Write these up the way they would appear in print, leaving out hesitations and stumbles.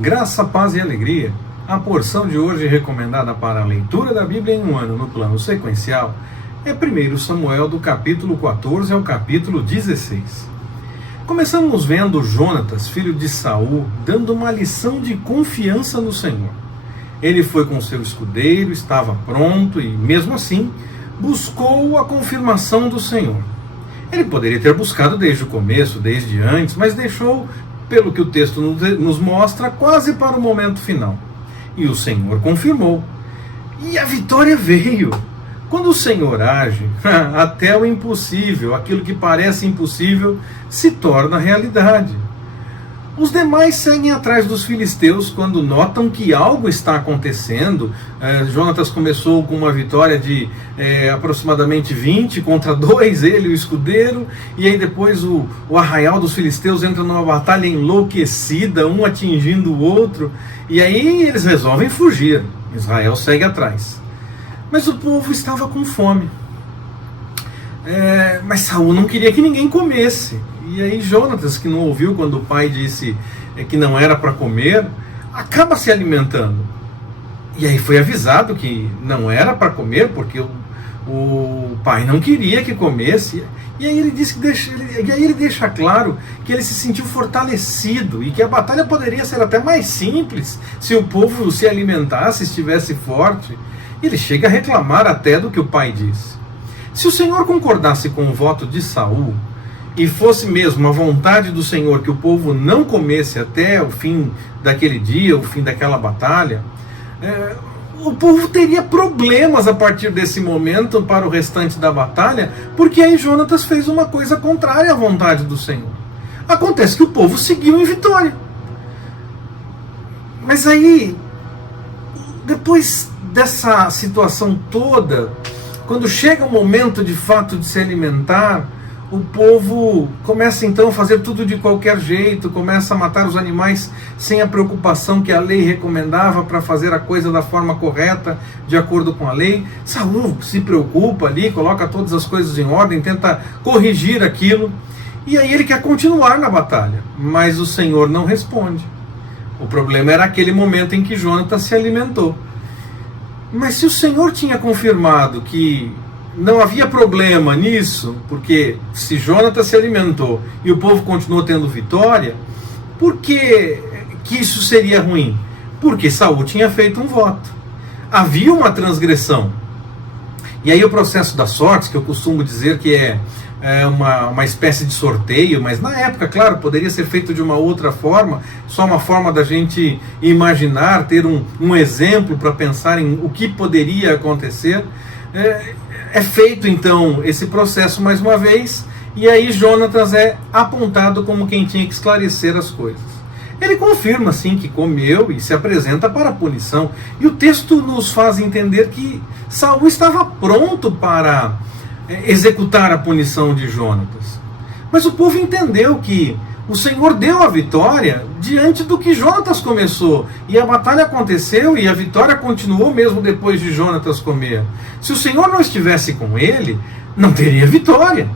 Graça, paz e alegria. A porção de hoje recomendada para a leitura da Bíblia em um ano no plano sequencial é 1 Samuel do capítulo 14 ao capítulo 16. Começamos vendo Jonatas, filho de Saul, dando uma lição de confiança no Senhor. Ele foi com seu escudeiro, estava pronto e, mesmo assim, buscou a confirmação do Senhor. Ele poderia ter buscado desde o começo, desde antes, mas deixou, pelo que o texto nos mostra, quase para o momento final. E o Senhor confirmou. E a vitória veio. Quando o Senhor age, até o impossível, aquilo que parece impossível, se torna realidade. Os demais seguem atrás dos filisteus quando notam que algo está acontecendo. Jonatas começou com uma vitória de aproximadamente 20 contra 2, ele e o escudeiro, e aí depois o arraial dos filisteus entra numa batalha enlouquecida, um atingindo o outro, e aí eles resolvem fugir. Israel segue atrás. Mas o povo estava com fome. Mas Saul não queria que ninguém comesse. E aí Jonatas, que não ouviu quando o pai disse que não era para comer, acaba se alimentando. E aí foi avisado que não era para comer, porque o pai não queria que comesse. E aí ele deixa claro que ele se sentiu fortalecido e que a batalha poderia ser até mais simples se o povo se alimentasse, estivesse forte. Ele chega a reclamar até do que o pai disse. Se o Senhor concordasse com o voto de Saul, e fosse mesmo a vontade do Senhor que o povo não comesse até o fim daquele dia, o fim daquela batalha, o povo teria problemas a partir desse momento para o restante da batalha, porque aí Jonatas fez uma coisa contrária à vontade do Senhor. Acontece que o povo seguiu em vitória. Mas aí, depois dessa situação toda, quando chega o momento de fato de se alimentar, o povo começa então a fazer tudo de qualquer jeito, começa a matar os animais sem a preocupação que a lei recomendava para fazer a coisa da forma correta, de acordo com a lei. Saul se preocupa ali, coloca todas as coisas em ordem, tenta corrigir aquilo, e aí ele quer continuar na batalha, mas o Senhor não responde. O problema era aquele momento em que Jonatas se alimentou. Mas se o Senhor tinha confirmado que não havia problema nisso, porque se Jonatas se alimentou e o povo continuou tendo vitória, por que isso seria ruim? Porque Saul tinha feito um voto. Havia uma transgressão. E aí o processo das sortes, que eu costumo dizer que é uma espécie de sorteio, mas na época, claro, poderia ser feito de uma outra forma, só uma forma da gente imaginar, ter um exemplo para pensar em o que poderia acontecer. É feito então esse processo mais uma vez, e aí Jonatas é apontado como quem tinha que esclarecer as coisas. Ele confirma sim que comeu e se apresenta para a punição, e o texto nos faz entender que Saul estava pronto para executar a punição de Jonatas. Mas o povo entendeu que o Senhor deu a vitória diante do que Jonatas começou. E a batalha aconteceu e a vitória continuou mesmo depois de Jonatas comer. Se o Senhor não estivesse com ele, não teria vitória.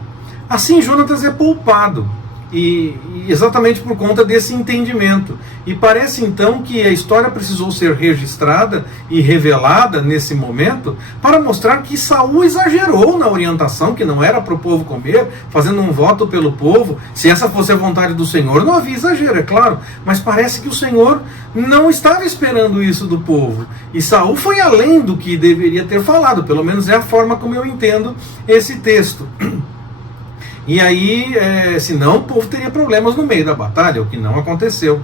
Assim Jonatas é poupado. E exatamente por conta desse entendimento. E parece então que a história precisou ser registrada e revelada nesse momento para mostrar que Saul exagerou na orientação, que não era para o povo comer, fazendo um voto pelo povo. Se essa fosse a vontade do Senhor, não havia exagero, é claro, mas parece que o Senhor não estava esperando isso do povo. E Saul foi além do que deveria ter falado, pelo menos é a forma como eu entendo esse texto. E aí, senão o povo teria problemas no meio da batalha, o que não aconteceu.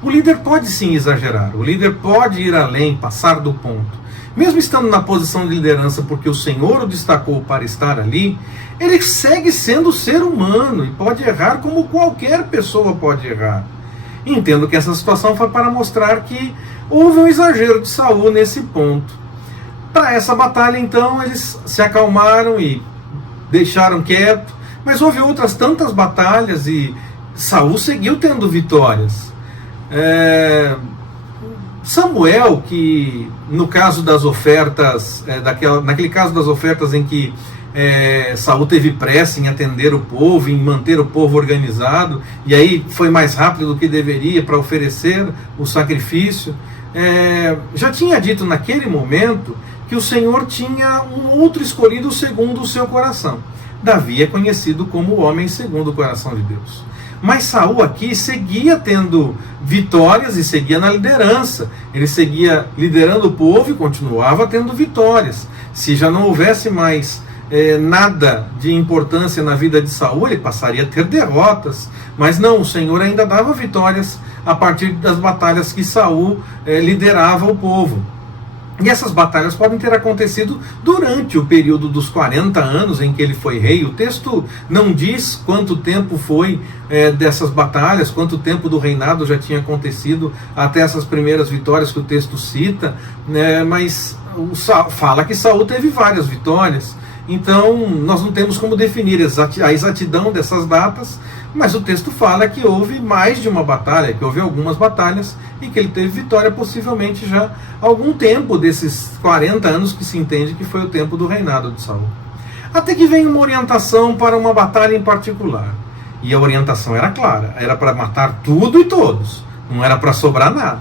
O líder pode sim exagerar, o líder pode ir além, passar do ponto. Mesmo estando na posição de liderança porque o Senhor o destacou para estar ali, ele segue sendo ser humano e pode errar como qualquer pessoa pode errar. Entendo que essa situação foi para mostrar que houve um exagero de Saul nesse ponto. Para essa batalha, então, eles se acalmaram e deixaram quieto, mas houve outras tantas batalhas e Saul seguiu tendo vitórias. Samuel, que no caso das ofertas, naquele caso das ofertas em que Saul teve pressa em atender o povo, em manter o povo organizado, e aí foi mais rápido do que deveria para oferecer o sacrifício. Já tinha dito naquele momento que o Senhor tinha um outro escolhido segundo o seu coração. Davi é conhecido como o homem segundo o coração de Deus. Mas Saul aqui seguia tendo vitórias e seguia na liderança. Ele seguia liderando o povo e continuava tendo vitórias. Se já não houvesse mais nada de importância na vida de Saul, ele passaria a ter derrotas. Mas não, o Senhor ainda dava vitórias a partir das batalhas que Saul liderava o povo. E essas batalhas podem ter acontecido durante o período dos 40 anos em que ele foi rei. O texto não diz quanto tempo foi dessas batalhas, quanto tempo do reinado já tinha acontecido até essas primeiras vitórias que o texto cita, mas fala que Saul teve várias vitórias. Então nós não temos como definir a exatidão dessas datas, mas o texto fala que houve mais de uma batalha, que houve algumas batalhas e que ele teve vitória possivelmente já há algum tempo desses 40 anos que se entende que foi o tempo do reinado de Saul. Até que vem uma orientação para uma batalha em particular. E a orientação era clara, era para matar tudo e todos, não era para sobrar nada.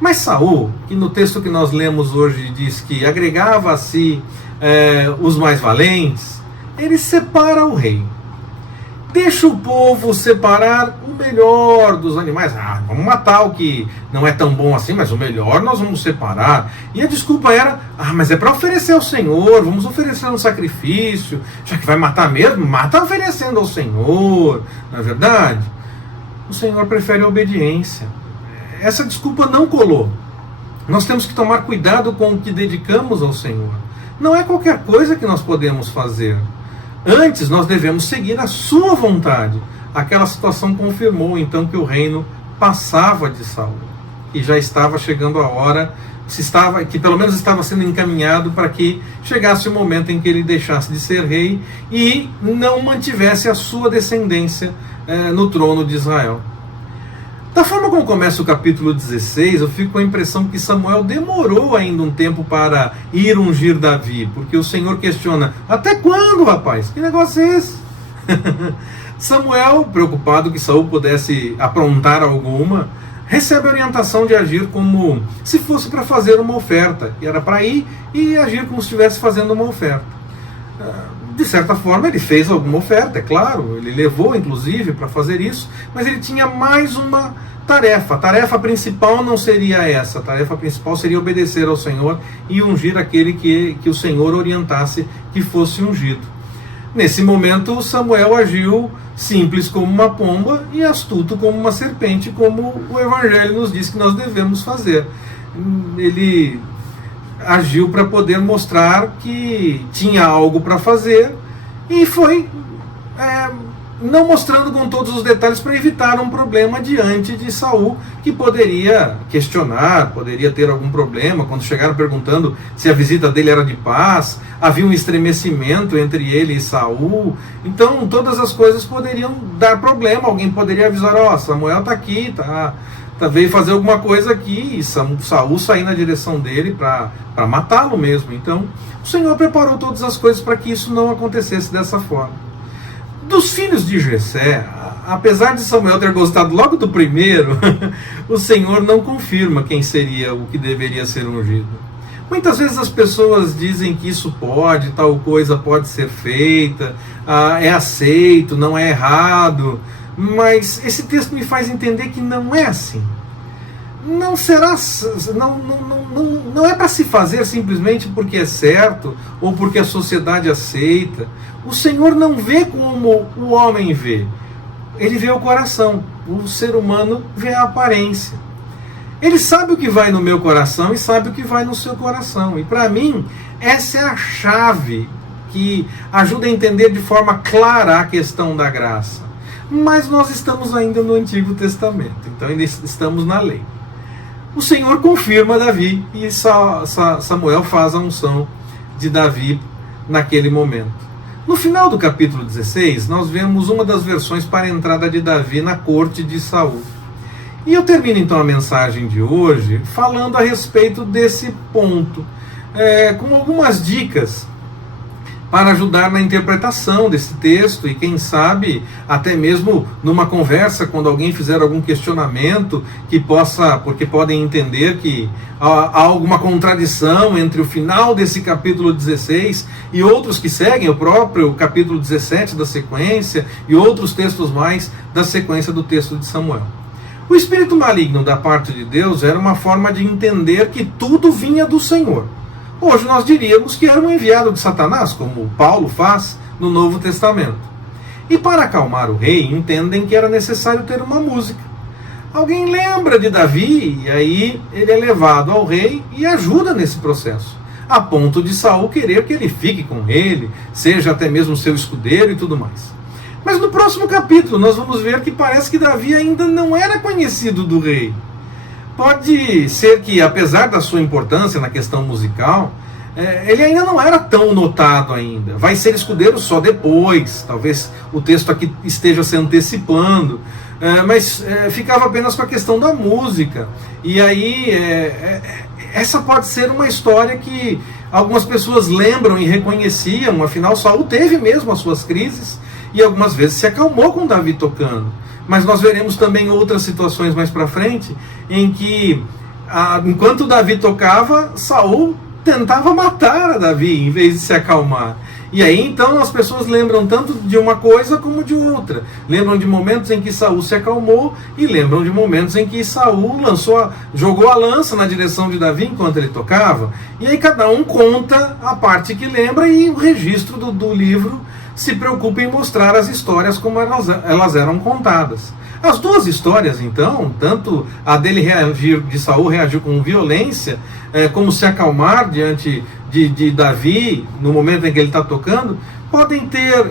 Mas Saul, que no texto que nós lemos hoje diz que agregava a si os mais valentes, ele separa o rei. Deixa o povo separar o melhor dos animais. Vamos matar o que não é tão bom assim, mas o melhor nós vamos separar. E a desculpa era, mas é para oferecer ao Senhor, vamos oferecer um sacrifício, já que vai matar mesmo, mata oferecendo ao Senhor. Não é verdade? O Senhor prefere a obediência. Essa desculpa não colou. Nós temos que tomar cuidado com o que dedicamos ao Senhor. Não é qualquer coisa que nós podemos fazer. Antes, nós devemos seguir a sua vontade. Aquela situação confirmou, então, que o reino passava de Saul. E já estava chegando a hora, que pelo menos estava sendo encaminhado para que chegasse o momento em que ele deixasse de ser rei e não mantivesse a sua descendência no trono de Israel. Da forma como começa o capítulo 16, eu fico com a impressão que Samuel demorou ainda um tempo para ir ungir Davi, porque o Senhor questiona, até quando, rapaz? Que negócio é esse? Samuel, preocupado que Saul pudesse aprontar alguma, recebe a orientação de agir como se fosse para fazer uma oferta. E era para ir e agir como se estivesse fazendo uma oferta. De certa forma, ele fez alguma oferta, é claro, ele levou, inclusive, para fazer isso, mas ele tinha mais uma tarefa. A tarefa principal não seria essa, a tarefa principal seria obedecer ao Senhor e ungir aquele que o Senhor orientasse que fosse ungido. Nesse momento, Samuel agiu simples como uma pomba e astuto como uma serpente, como o Evangelho nos diz que nós devemos fazer. Ele agiu para poder mostrar que tinha algo para fazer e foi não mostrando com todos os detalhes para evitar um problema diante de Saul, que poderia questionar, poderia ter algum problema. Quando chegaram perguntando se a visita dele era de paz, havia um estremecimento entre ele e Saul, então todas as coisas poderiam dar problema. Alguém poderia avisar, Samuel está aqui, veio fazer alguma coisa aqui, e Saul sair na direção dele para matá-lo mesmo. Então o Senhor preparou todas as coisas para que isso não acontecesse dessa forma. Dos filhos de Jessé, apesar de Samuel ter gostado logo do primeiro, o Senhor não confirma quem seria o que deveria ser ungido. Muitas vezes as pessoas dizem que isso pode, tal coisa pode ser feita, é aceito, não é errado, mas esse texto me faz entender que não é assim. Não será, não é para se fazer simplesmente porque é certo ou porque a sociedade aceita. O Senhor não vê como o homem vê. Ele vê o coração. O ser humano vê a aparência. Ele sabe o que vai no meu coração e sabe o que vai no seu coração. E para mim, essa é a chave que ajuda a entender de forma clara a questão da graça. Mas nós estamos ainda no Antigo Testamento, então ainda estamos na lei. O Senhor confirma Davi e Samuel faz a unção de Davi naquele momento. No final do capítulo 16, nós vemos uma das versões para a entrada de Davi na corte de Saul. E eu termino então a mensagem de hoje falando a respeito desse ponto, com algumas dicas para ajudar na interpretação desse texto e quem sabe até mesmo numa conversa quando alguém fizer algum questionamento que possa, porque podem entender que há alguma contradição entre o final desse capítulo 16 e outros que seguem, o próprio capítulo 17 da sequência e outros textos mais da sequência do texto de Samuel. O espírito maligno da parte de Deus era uma forma de entender que tudo vinha do Senhor. Hoje nós diríamos que era um enviado de Satanás, como Paulo faz no Novo Testamento. E para acalmar o rei, entendem que era necessário ter uma música. Alguém lembra de Davi, e aí ele é levado ao rei e ajuda nesse processo, a ponto de Saul querer que ele fique com ele, seja até mesmo seu escudeiro e tudo mais. Mas no próximo capítulo nós vamos ver que parece que Davi ainda não era conhecido do rei. Pode ser que, apesar da sua importância na questão musical, ele ainda não era tão notado ainda. Vai ser escudeiro só depois. Talvez o texto aqui esteja se antecipando. Mas ficava apenas com a questão da música. E aí, essa pode ser uma história que algumas pessoas lembram e reconheciam. Afinal, Saul teve mesmo as suas crises e algumas vezes se acalmou com Davi tocando. Mas nós veremos também outras situações mais para frente, em que, enquanto Davi tocava, Saul tentava matar a Davi, em vez de se acalmar. E aí, então, as pessoas lembram tanto de uma coisa como de outra. Lembram de momentos em que Saul se acalmou, e lembram de momentos em que Saul jogou a lança na direção de Davi enquanto ele tocava. E aí cada um conta a parte que lembra, e o registro do livro se preocupa em mostrar as histórias como elas eram contadas. As duas histórias, então, tanto a dele de Saul reagir com violência, como se acalmar diante de Davi, no momento em que ele está tocando, podem ter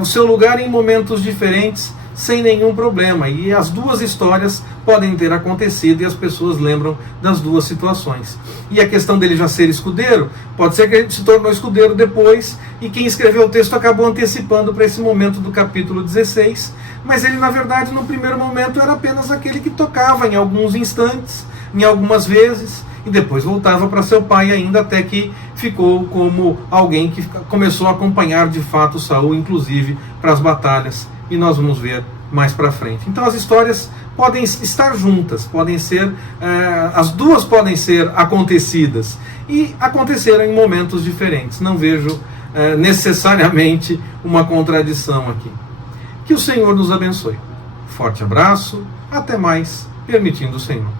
o seu lugar em momentos diferentes, sem nenhum problema. E as duas histórias podem ter acontecido e as pessoas lembram das duas situações. E a questão dele já ser escudeiro, pode ser que ele se tornou escudeiro depois e quem escreveu o texto acabou antecipando para esse momento do capítulo 16, mas ele na verdade no primeiro momento era apenas aquele que tocava em alguns instantes, em algumas vezes, e depois voltava para seu pai ainda, até que ficou como alguém que começou a acompanhar de fato Saul, inclusive para as batalhas, e nós vamos ver mais para frente. Então as histórias podem estar juntas, podem ser, as duas podem ser acontecidas, e aconteceram em momentos diferentes. Não vejo necessariamente uma contradição aqui. Que o Senhor nos abençoe. Forte abraço, até mais, permitindo o Senhor.